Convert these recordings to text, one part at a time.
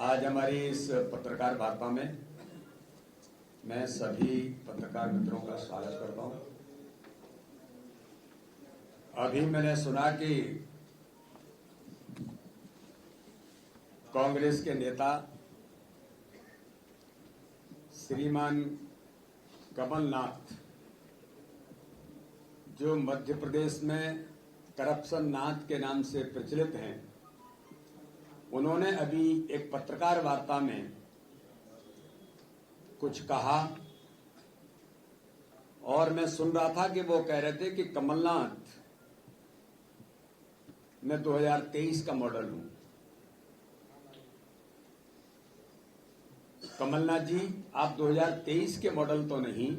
आज हमारी इस पत्रकार वार्ता में मैं सभी पत्रकार मित्रों का स्वागत करता हूं। अभी मैंने सुना कि कांग्रेस के नेता श्रीमान कमलनाथ, जो मध्य प्रदेश में करप्शन नाथ के नाम से प्रचलित हैं, उन्होंने अभी एक पत्रकार वार्ता में कुछ कहा और मैं सुन रहा था कि वो कह रहे थे कि कमलनाथ, मैं 2023 का मॉडल हूं। कमलनाथ जी, आप 2023 के मॉडल तो नहीं,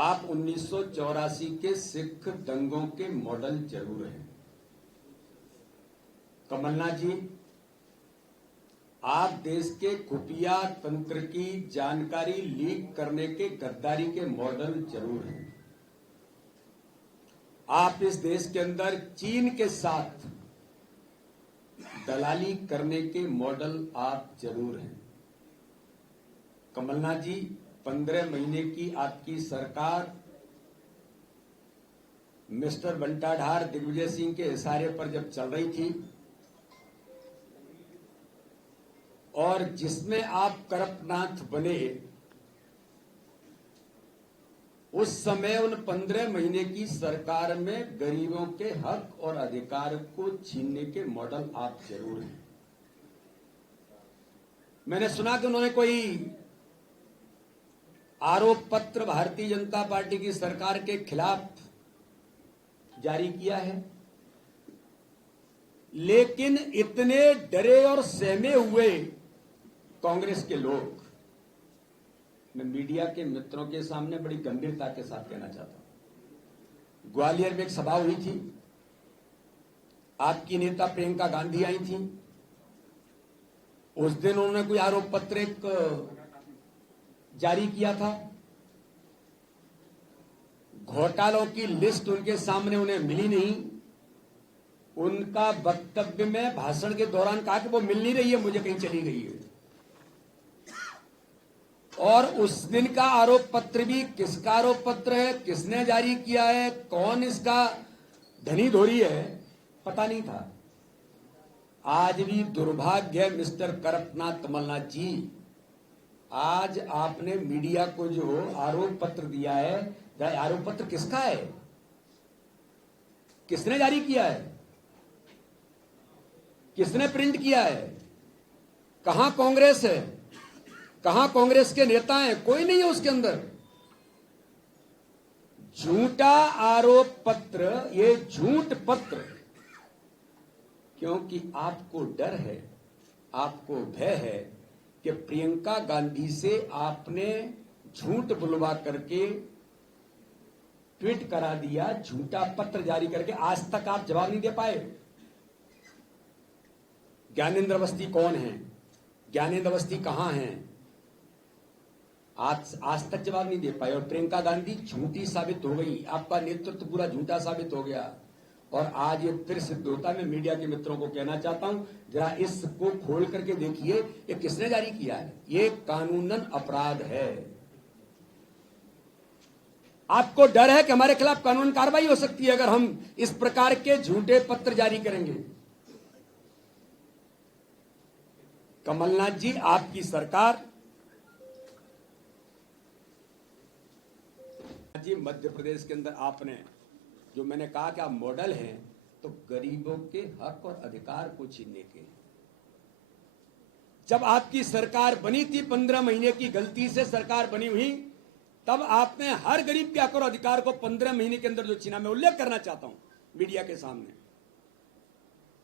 आप 1984 के सिख दंगों के मॉडल जरूर हैं। कमलनाथ जी, आप देश के खुफिया तंत्र की जानकारी लीक करने के गद्दारी के मॉडल जरूर हैं। आप इस देश के अंदर चीन के साथ दलाली करने के मॉडल आप जरूर हैं। कमलनाथ जी, 15 महीने की आपकी सरकार मिस्टर बंटाढार दिग्विजय सिंह के इशारे पर जब चल रही थी और जिसमें आप करप्टनाथ बने, उस समय उन 15 महीने की सरकार में गरीबों के हक और अधिकार को छीनने के मॉडल आप जरूर हैं। मैंने सुना कि उन्होंने कोई आरोप पत्र भारतीय जनता पार्टी की सरकार के खिलाफ जारी किया है, लेकिन इतने डरे और सहमे हुए कांग्रेस के लोग, मैं मीडिया के मित्रों के सामने बड़ी गंभीरता के साथ कहना चाहता हूं। ग्वालियर में एक सभा हुई थी, आपकी नेता प्रियंका गांधी आई थी। उस दिन उन्होंने कोई आरोप पत्र जारी किया था। घोटालों की लिस्ट उनके सामने उन्हें मिली नहीं। उनका वक्तव्य में भाषण के दौरान कहा कि वो मिल नहीं रही है, मुझे कहीं चली गई है। और उस दिन का आरोप पत्र भी किसका आरोप पत्र है, किसने जारी किया है, कौन इसका धनी धोरी है, पता नहीं था। आज भी दुर्भाग्य मिस्टर करप्टनाथ कमलनाथ जी, आज आपने मीडिया को जो आरोप पत्र दिया है, आरोप पत्र किसका है, किसने जारी किया है, किसने प्रिंट किया है, कहां कांग्रेस है, कहां कांग्रेस के नेता हैं? कोई नहीं है उसके अंदर। झूठा आरोप पत्र, ये झूठ पत्र, क्योंकि आपको डर है, आपको भय है कि प्रियंका गांधी से आपने झूठ बुलवा करके ट्वीट करा दिया, झूठा पत्र जारी करके। आज तक आप जवाब नहीं दे पाए। ज्ञानेंद्र अवस्थी कौन है, ज्ञानेंद्र अवस्थी कहां हैं, आज तक जवाब नहीं दे पाए। और प्रियंका गांधी झूठी साबित हो गई, आपका नेतृत्व पूरा झूठा साबित हो गया। और आज ये फिर सिद्ध होता है। मैं मीडिया के मित्रों को कहना चाहता हूं, जरा इसको खोल करके देखिए, ये किसने जारी किया है। ये कानूनन अपराध है। आपको डर है कि हमारे खिलाफ कानून कार्रवाई हो सकती है अगर हम इस प्रकार के झूठे पत्र जारी करेंगे। कमलनाथ जी, आपकी सरकार जी, मध्य प्रदेश के अंदर आपने जो मैंने कहा कि आप मॉडल हैं, तो गरीबों के हक और अधिकार को छीनने के। जब आपकी सरकार बनी थी, 15 महीने की गलती से सरकार बनी हुई, तब आपने हर गरीब के हक और अधिकार को 15 महीने के अंदर जो छीना। मैं उल्लेख करना चाहता हूं मीडिया के सामने,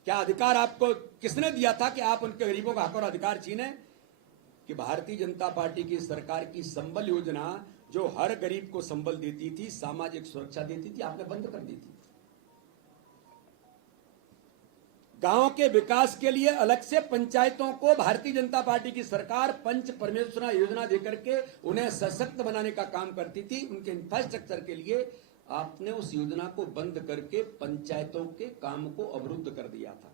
क्या अधिकार आपको किसने दिया था कि आप उनके गरीबों का हक और अधिकार छीने? कि भारतीय जनता पार्टी की सरकार की संबल योजना, जो हर गरीब को संबल देती थी, सामाजिक सुरक्षा देती थी, आपने बंद कर दी थी। गांव के विकास के लिए अलग से पंचायतों को भारतीय जनता पार्टी की सरकार पंच परमेश्वरा योजना देकर के उन्हें सशक्त बनाने का काम करती थी। उनके इंफ्रास्ट्रक्चर के लिए आपने उस योजना को बंद करके पंचायतों के काम को अवरुद्ध कर दिया था।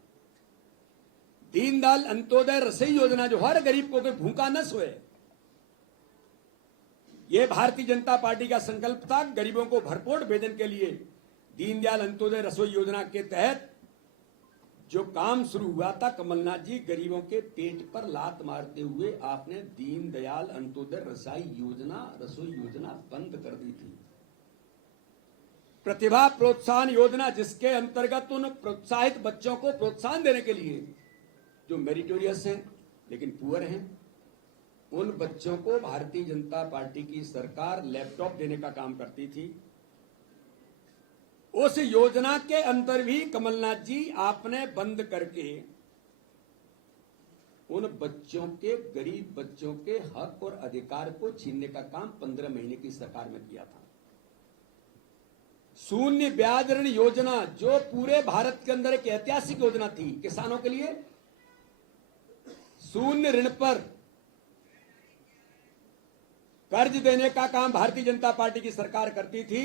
दीनदयाल अंत्योदय रसोई योजना, जो हर गरीब को कोई भूखा न सोए, यह भारतीय जनता पार्टी का संकल्प था। गरीबों को भरपूर भोजन के लिए दीनदयाल अंत्योदय रसोई योजना के तहत जो काम शुरू हुआ था, कमलनाथ जी गरीबों के पेट पर लात मारते हुए आपने दीनदयाल अंत्योदय रसोई योजना बंद कर दी थी। प्रतिभा प्रोत्साहन योजना, जिसके अंतर्गत उन प्रोत्साहित बच्चों को प्रोत्साहन देने के लिए जो मेरिटोरियस हैं लेकिन पुअर हैं, उन बच्चों को भारतीय जनता पार्टी की सरकार लैपटॉप देने का काम करती थी। उस योजना के अंदर भी कमलनाथ जी आपने बंद करके उन बच्चों के, गरीब बच्चों के हक और अधिकार को छीनने का काम 15 महीने की सरकार में किया था। शून्य ब्याज ऋण योजना, जो पूरे भारत के अंदर एक ऐतिहासिक योजना थी किसानों के लिए, शून्य ऋण पर कर्ज देने का काम भारतीय जनता पार्टी की सरकार करती थी,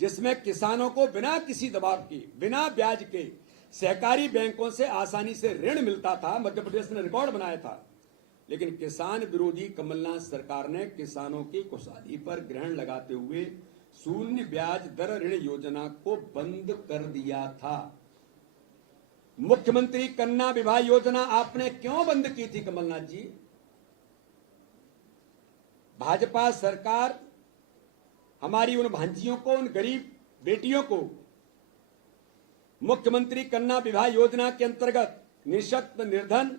जिसमें किसानों को बिना किसी दबाव के, बिना ब्याज के सहकारी बैंकों से आसानी से ऋण मिलता था। मध्य प्रदेश ने रिकॉर्ड बनाया था। लेकिन किसान विरोधी कमलनाथ सरकार ने किसानों की खुशहाली पर ग्रहण लगाते हुए शून्य ब्याज दर ऋण योजना को बंद कर दिया था। मुख्यमंत्री कन्या विवाह योजना आपने क्यों बंद की थी कमलनाथ जी? भाजपा सरकार हमारी उन भांजियों को, उन गरीब बेटियों को मुख्यमंत्री कन्या विवाह योजना के अंतर्गत निःशक्त, निर्धन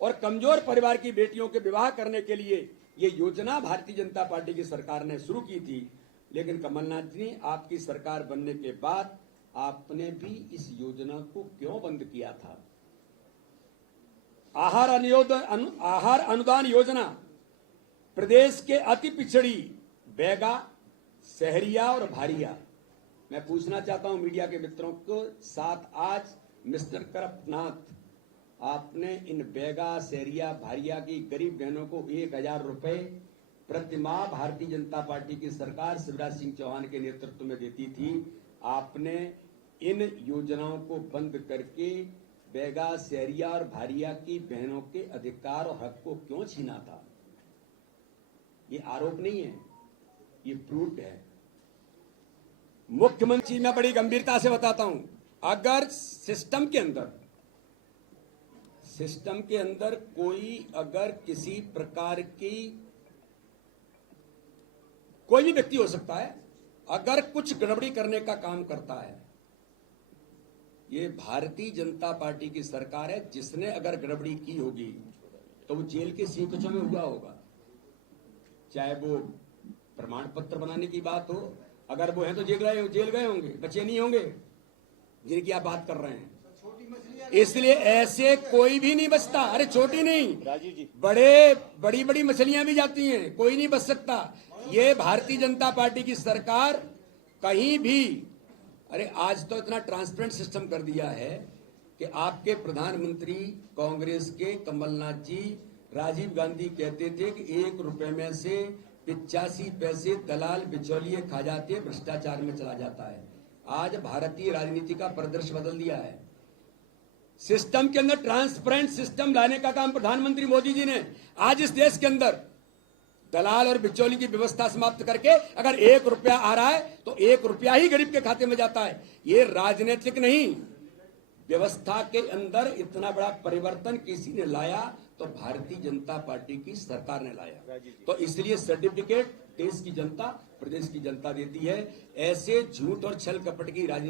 और कमजोर परिवार की बेटियों के विवाह करने के लिए ये योजना भारतीय जनता पार्टी की सरकार ने शुरू की थी। लेकिन कमलनाथ जी ने आपकी सरकार बनने के बाद आपने भी इस योजना को क्यों बंद किया था? आहार अनुदान योजना, प्रदेश के अति पिछड़ी बैगा, सहरिया और भारिया, मैं पूछना चाहता हूं मीडिया के मित्रों को साथ, आज मिस्टर करपनाथ, आपने इन बैगा, सहरिया, भारिया की गरीब बहनों को 1000 रुपए प्रति माह भारतीय जनता पार्टी की सरकार शिवराज सिंह चौहान के नेतृत्व में देती थी। आपने इन योजनाओं को बंद करके बैगा, सहरिया और भारिया की बहनों के अधिकार और हक को क्यों छीना था? ये आरोप नहीं है, ये प्रूफ है। मुख्यमंत्री, मैं बड़ी गंभीरता से बताता हूं, अगर सिस्टम के अंदर कोई, अगर किसी प्रकार की, कोई भी व्यक्ति हो सकता है, अगर कुछ गड़बड़ी करने का काम करता है, ये भारतीय जनता पार्टी की सरकार है। जिसने अगर गड़बड़ी की होगी तो वो जेल के सीकचों में हुआ होगा, चाहे वो प्रमाण पत्र बनाने की बात हो, अगर वो हैं तो जेल गए होंगे, बचे नहीं होंगे जिनकी आप बात कर रहे हैं। इसलिए ऐसे कोई भी नहीं बचता। अरे छोटी नहीं, राजीव जी, बड़ी बड़ी मछलियां भी जाती हैं, कोई नहीं बच सकता। ये भारतीय जनता पार्टी की सरकार कहीं भी, अरे आज तो इतना ट्रांसपेरेंट सिस्टम कर दिया है कि आपके प्रधानमंत्री कांग्रेस के कमलनाथ जी, राजीव गांधी कहते थे कि 1 रुपए में से 85 पैसे दलाल बिचौलिए खा जाते हैं, भ्रष्टाचार में चला जाता है। आज भारतीय राजनीति का परिदृश्य बदल दिया है। सिस्टम के अंदर ट्रांसपेरेंट सिस्टम लाने का काम प्रधानमंत्री मोदी जी ने आज इस देश के अंदर दलाल और बिचौली की व्यवस्था समाप्त करके, अगर 1 रुपया आ रहा है तो 1 रुपया ही गरीब के खाते में जाता है। ये राजनीतिक नहीं, व्यवस्था के अंदर इतना बड़ा परिवर्तन किसी ने लाया तो भारतीय जनता पार्टी की सरकार ने लाया। तो इसलिए सर्टिफिकेट देश की जनता, प्रदेश की जनता देती है। ऐसे झूठ और छल कपट की राजनीति